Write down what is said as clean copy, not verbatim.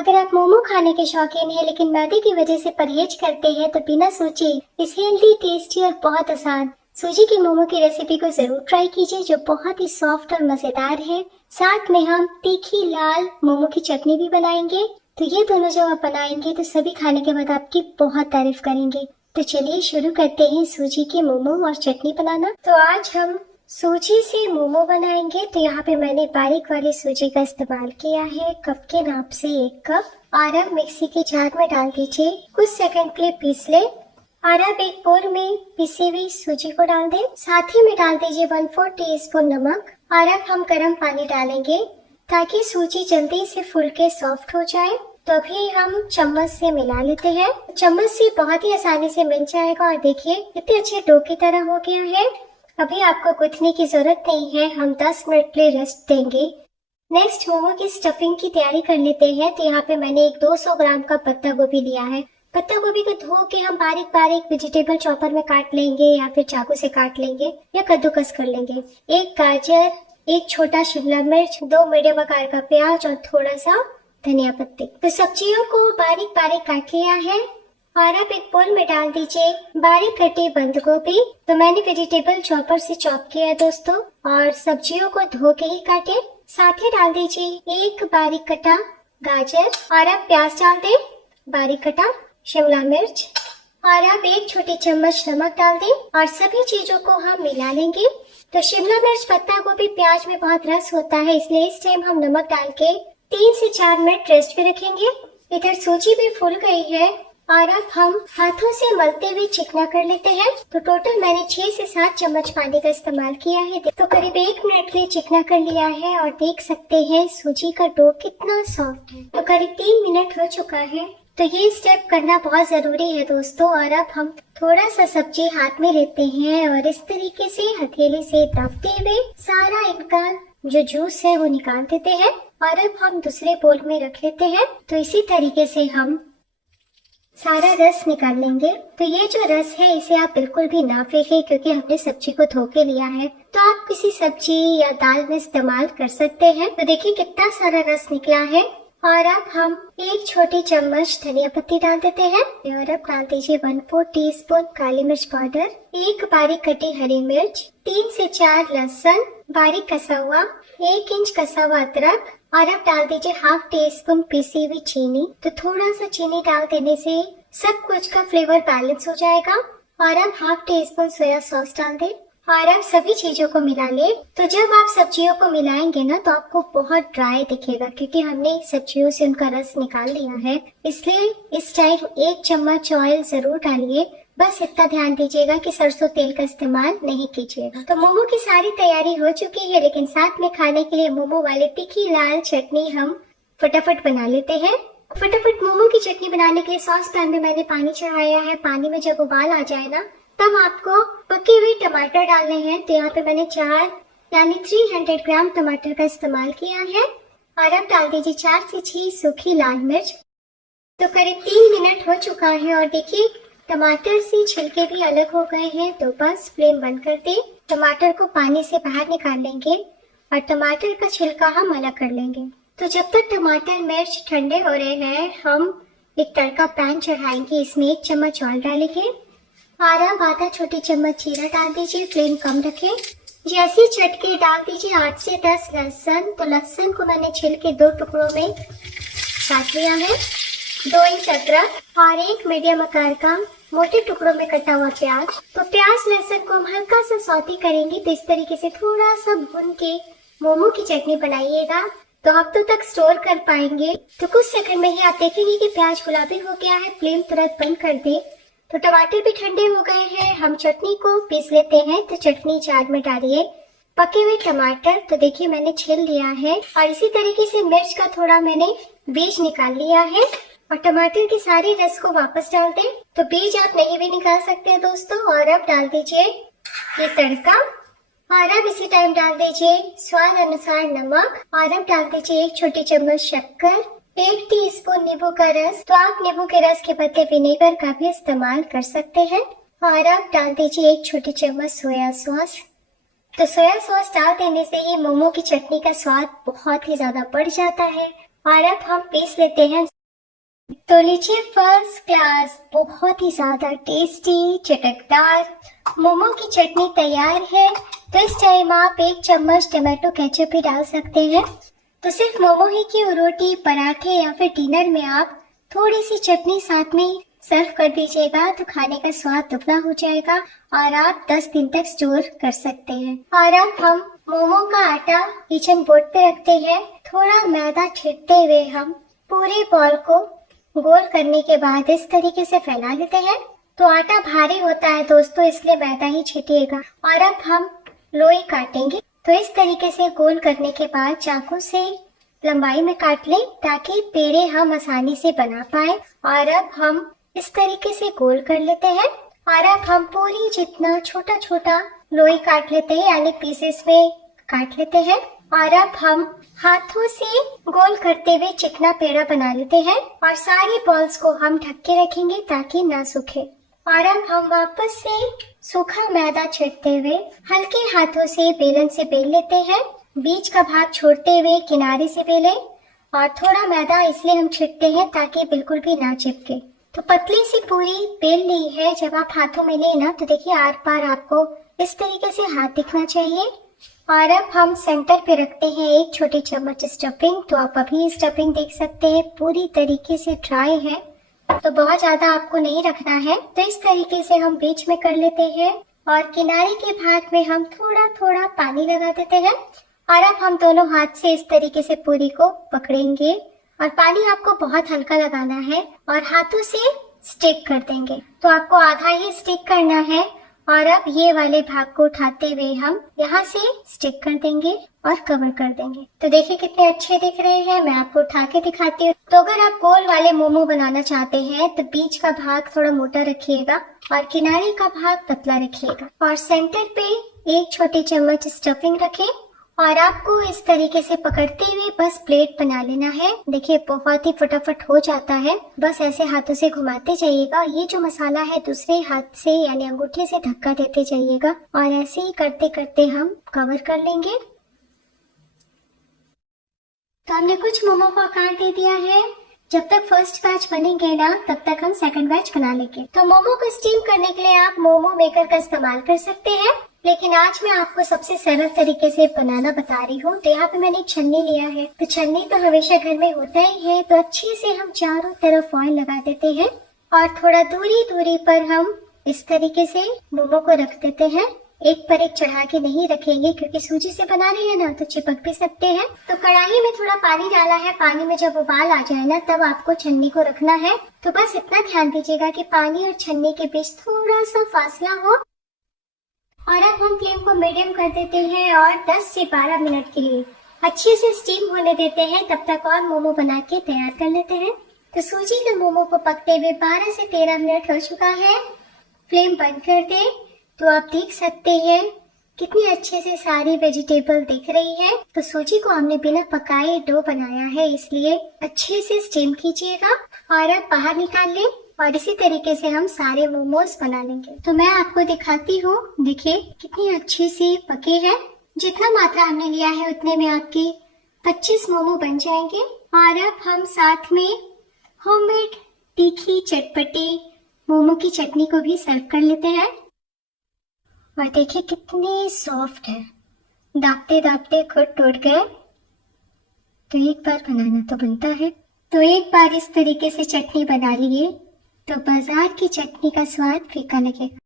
अगर आप मोमो खाने के शौकीन हैं लेकिन मैदे की वजह से परहेज करते हैं तो बिना सोचे इस हेल्दी, टेस्टी और बहुत आसान सूजी के मोमो की रेसिपी को जरूर ट्राई कीजिए, जो बहुत ही सॉफ्ट और मजेदार है। साथ में हम तीखी लाल मोमो की चटनी भी बनाएंगे। तो ये दोनों जब आप बनाएंगे तो सभी खाने के बाद आपकी बहुत तारीफ करेंगे। तो चलिए शुरू करते हैं सूजी के मोमो और चटनी बनाना। तो आज हम सूजी से मोमो बनाएंगे। तो यहाँ पे मैंने बारीक वाली सूजी का इस्तेमाल किया है। कप के नाप से 1 कप। और अब मिक्सी के जार में डाल दीजिए, कुछ सेकंड के लिए पीस ले। और अब एक बोल में पिसी हुई सूजी को डाल दें। साथ ही में डाल दीजिए 1/4 टीस्पून नमक। और अब हम गर्म पानी डालेंगे ताकि सूजी जल्दी से फूल के सॉफ्ट हो जाए। तो अभी हम चम्मच से मिला लेते हैं। चम्मच से बहुत ही आसानी से मिल जाएगा। और देखिए कितने अच्छे डो की तरह हो गया है। अभी आपको गूंथने की जरूरत नहीं है, हम 10 मिनट के लिए रेस्ट देंगे। नेक्स्ट मोमो की स्टफिंग की तैयारी कर लेते हैं। तो यहाँ पे मैंने एक 200 ग्राम का पत्ता गोभी लिया है। पत्ता गोभी को धो के हम बारीक बारीक वेजिटेबल चॉपर में काट लेंगे या फिर चाकू से काट लेंगे या कद्दूकस कर लेंगे। 1 गाजर, 1 छोटा शिमला मिर्च, 2 मीडियम आकार का प्याज और थोड़ा सा धनिया पत्ती। तो सब्जियों को बारीक बारीक काट लिया है। और अब एक बोल में डाल दीजिए बारीक कटी बंद गोभी। तो मैंने वेजिटेबल चॉपर से चॉप किया है दोस्तों। और सब्जियों को धो के ही काटे। साथ ही डाल दीजिए 1 बारीक कटा गाजर। और अब प्याज डाल दे, बारीक कटा शिमला मिर्च। और अब 1 छोटी चम्मच नमक डाल दें और सभी चीजों को हम मिला लेंगे। तो शिमला मिर्च, पत्ता गोभी, प्याज में बहुत रस होता है, इसलिए इस टाइम हम नमक डाल के 3 से 4 मिनट रेस्ट पे रखेंगे। इधर सूजी भी फूल गई है। और अब हम हाथों से मलते हुए चिकना कर लेते हैं। तो टोटल मैंने 6 से 7 चम्मच पानी का इस्तेमाल किया है। तो करीब 1 मिनट के लिए चिकना कर लिया है। और देख सकते हैं सूजी का डो कितना सॉफ्ट है। तो करीब 3 मिनट हो चुका है। तो ये स्टेप करना बहुत जरूरी है दोस्तों। और अब हम थोड़ा सा सब्जी हाथ में लेते हैं और इस तरीके से हथेली से दबते हुए सारा इनका जो जूस है वो निकाल देते हैं। और अब हम दूसरे बोल में रख लेते हैं। तो इसी तरीके से हम सारा रस निकाल लेंगे। तो ये जो रस है इसे आप बिल्कुल भी ना फेंकें, क्योंकि हमने सब्जी को धो के लिया है। तो आप किसी सब्जी या दाल में इस्तेमाल कर सकते हैं। तो देखिए कितना सारा रस निकला है। और अब हम 1 छोटी चम्मच धनिया पत्ती डाल देते हैं। और अब डाल दीजिए 1/4 टीस्पून काली मिर्च पाउडर, 1 बारीक कटी हरी मिर्च, 3 से 4 लहसुन बारीक कसा हुआ, 1 इंच कसा हुआ अदरक। और अब डाल दीजिए 1/2 टीस्पून पिसी हुई चीनी। तो थोड़ा सा चीनी डाल देने से सब कुछ का फ्लेवर बैलेंस हो जाएगा। और अब 1/2 टीस्पून सोया सॉस डाल दें। और अब सभी चीजों को मिला ले। तो जब आप सब्जियों को मिलाएंगे ना तो आपको बहुत ड्राई दिखेगा, क्योंकि हमने सब्जियों से उनका रस निकाल लिया है। इसलिए इस टाइम 1 चम्मच ऑयल जरूर डालिए। बस इतना ध्यान दीजिएगा कि सरसों तेल का इस्तेमाल नहीं कीजिएगा। तो मोमो की सारी तैयारी हो चुकी है, लेकिन साथ में खाने के लिए मोमो वाली तीखी लाल चटनी हम फटाफट बना लेते हैं। फटाफट मोमो की चटनी बनाने के लिए सॉस पैन में मैंने पानी चढ़ाया है। पानी में जब उबाल आ जाए ना तब आपको पके हुए टमाटर डालने हैं। तो यहाँ पे मैंने 4 यानी 300 ग्राम टमाटर का इस्तेमाल किया है। और अब डाल दीजिए 4 से 6 सूखी लाल मिर्च। तो करीब 3 मिनट हो चुका है। और देखिए टमाटर से छिलके भी अलग हो गए हैं। तो बस फ्लेम बंद कर दे। टमाटर को पानी से बाहर निकाल लेंगे और टमाटर का छिलका हम अलग कर लेंगे। तो जब तक टमाटर मिर्च ठंडे हो रहे हैं हम एक तड़का पैन चढ़ाएंगे। इसमें 1 चम्मच ऑयल डालेंगे। और अब आधा छोटी चम्मच जीरा डाल दीजिए। फ्लेम कम रखें। जैसे चटके डाल दीजिए 8 से 10 लहसुन। तो लहसुन को मैंने छिल के 2 टुकड़ों में काट लिया है। 2 इंच अदरक और 1 मीडियम आकार का मोटे टुकड़ों में कटा हुआ प्याज। तो प्याज लहसुन को हम हल्का सा सौते करेंगे। तो इस तरीके से थोड़ा सा भून के मोमो की चटनी बनाइएगा, तो हफ्तों तक स्टोर कर पाएंगे। तो कुछ सेकंड में ही आप देखेंगे कि प्याज गुलाबी हो गया है। फ्लेम तुरंत बंद कर दे। तो टमाटर भी ठंडे हो गए हैं। हम चटनी को पीस लेते हैं। तो चटनी जार में डालिए पके हुए टमाटर। तो देखिए मैंने छील लिया है। और इसी तरीके से मिर्च का थोड़ा मैंने बीज निकाल लिया है। और टमाटर के सारे रस को वापस डाल दें। तो बीज आप नहीं भी निकाल सकते हैं दोस्तों। और अब डाल दीजिए ये तड़का। और अब इसी टाइम डाल दीजिए स्वाद अनुसार नमक। और अब डाल दीजिए 1 छोटी चम्मच शक्कर, 1 टीस्पून नींबू का रस। तो आप नींबू के रस के बदले विनेगर का भी इस्तेमाल कर सकते हैं। और अब डाल दीजिए 1 छोटी चम्मच सोया सॉस। तो सोया सॉस डाल देने से ये मोमो की चटनी का स्वाद बहुत ही ज्यादा बढ़ जाता है और अब हम पीस लेते हैं। तो लीजिए फर्स्ट क्लास बहुत ही ज्यादा टेस्टी चटकदार मोमो की चटनी तैयार है। तो इस टाइम आप 1 चम्मच टमाटो केचप भी डाल सकते हैं। तो सिर्फ मोमो ही की रोटी, पराठे या फिर डिनर में आप थोड़ी सी चटनी साथ में सर्व कर दीजिएगा तो खाने का स्वाद दुगना हो जाएगा और आप 10 दिन तक स्टोर कर सकते हैं। और अब हम मोमो का आटा किचन बोर्ड पे रखते हैं। थोड़ा मैदा छिड़कते हुए हम पूरे बॉल को गोल करने के बाद इस तरीके से फैला लेते हैं। तो आटा भारी होता है दोस्तों, इसलिए मैदा ही छिटिएगा। और अब हम लोई काटेंगे। तो इस तरीके से गोल करने के बाद चाकू से लंबाई में काट लें ताकि पेड़े हम आसानी से बना पाए। और अब हम इस तरीके से गोल कर लेते हैं। और अब हम पूरी जितना छोटा छोटा लोई काट लेते हैं, यानी पीसेस में काट लेते हैं। और अब हम हाथों से गोल करते हुए चिकना पेड़ा बना लेते हैं और सारी बॉल्स को हम ढक के रखेंगे ताकि ना सूखे। और अब हम वापस से सूखा मैदा छिड़कते हुए हल्के हाथों से बेलन से बेल लेते हैं। बीच का भाग छोड़ते हुए किनारे से बेलें और थोड़ा मैदा इसलिए हम छिड़कते हैं ताकि बिल्कुल भी ना चिपके। तो पतली सी पूरी बेल ली है। जब आप हाथों में लें ना तो देखिए आर पार आपको इस तरीके से हाथ दिखना चाहिए। और अब हम सेंटर पे रखते हैं 1 छोटी चम्मच स्टफिंग। तो आप अभी स्टफिंग देख सकते हैं पूरी तरीके से ड्राई है, तो बहुत ज्यादा आपको नहीं रखना है। तो इस तरीके से हम बीच में कर लेते हैं और किनारे के भाग में हम थोड़ा थोड़ा पानी लगा देते हैं। और अब हम दोनों हाथ से इस तरीके से पूरी को पकड़ेंगे और पानी आपको बहुत हल्का लगाना है और हाथों से स्टिक कर देंगे। तो आपको आधा ही स्टिक करना है। और अब ये वाले भाग को उठाते हुए हम यहाँ से स्टिक कर देंगे और कवर कर देंगे। तो देखिए कितने अच्छे दिख रहे हैं। मैं आपको उठा के दिखाती हूँ। तो अगर आप गोल वाले मोमो बनाना चाहते हैं तो बीच का भाग थोड़ा मोटा रखिएगा और किनारे का भाग पतला रखिएगा और सेंटर पे 1 छोटी चम्मच स्टफिंग रखें और आपको इस तरीके से पकड़ते हुए बस प्लेट बना लेना है। देखिए बहुत ही फटाफट हो जाता है। बस ऐसे हाथों से घुमाते जाइएगा। ये जो मसाला है दूसरे हाथ से यानी अंगूठे से धक्का देते जाइएगा और ऐसे ही करते करते हम कवर कर लेंगे। तो हमने कुछ मोमो को आकार दे दिया है। जब तक फर्स्ट बैच बनेंगे ना तब तक हम सेकंड बैच बना लेंगे। तो मोमो को स्टीम करने के लिए आप मोमो मेकर का इस्तेमाल कर सकते हैं, लेकिन आज मैं आपको सबसे सरल तरीके से बनाना बता रही हूँ। तो यहाँ पे मैंने छन्नी लिया है। तो छन्नी तो हमेशा घर में होता ही है। तो अच्छे से हम चारों तरफ ऑयल लगा देते हैं और थोड़ा दूरी दूरी पर हम इस तरीके से मोमो को रख देते हैं। एक पर एक चढ़ा के नहीं रखेंगे क्योंकि सूजी से बना रहे हैं ना तो चिपक भी सकते हैं। तो कढ़ाई में थोड़ा पानी डाला है। पानी में जब उबाल आ जाए ना तब आपको छन्नी को रखना है। तो बस इतना ध्यान दीजिएगा कि पानी और छन्नी के बीच थोड़ा सा फासला हो। और अब हम फ्लेम को मीडियम कर देते हैं और 10 से 12 मिनट के लिए अच्छे से स्टीम होने देते हैं। तब तक और मोमो बना के तैयार कर लेते हैं। तो सूजी के मोमो को पकते हुए 12 से 13 मिनट हो चुका है। फ्लेम बंद कर दे। तो आप देख सकते हैं कितनी अच्छे से सारी वेजिटेबल दिख रही है। तो सूजी को हमने बिना पकाए डो बनाया है, इसलिए अच्छे से स्टीम कीजिएगा और अब बाहर निकाल लें। और इसी तरीके से हम सारे मोमोज बना लेंगे। तो मैं आपको दिखाती हूँ। देखिए कितनी अच्छी से पके हैं। जितना मात्रा हमने लिया है उतने में आपके 25 मोमो बन जाएंगे। और अब हम साथ में होममेड तीखी चटपटी मोमो की चटनी को भी सर्व कर लेते हैं। और देखिए कितनी सॉफ्ट है, दाबते दाबते खुद टूट गए। तो एक बार बनाना तो बनता है। तो एक बार इस तरीके से चटनी बना लीजिए तो बाजार की चटनी का स्वाद फीका लगेगा।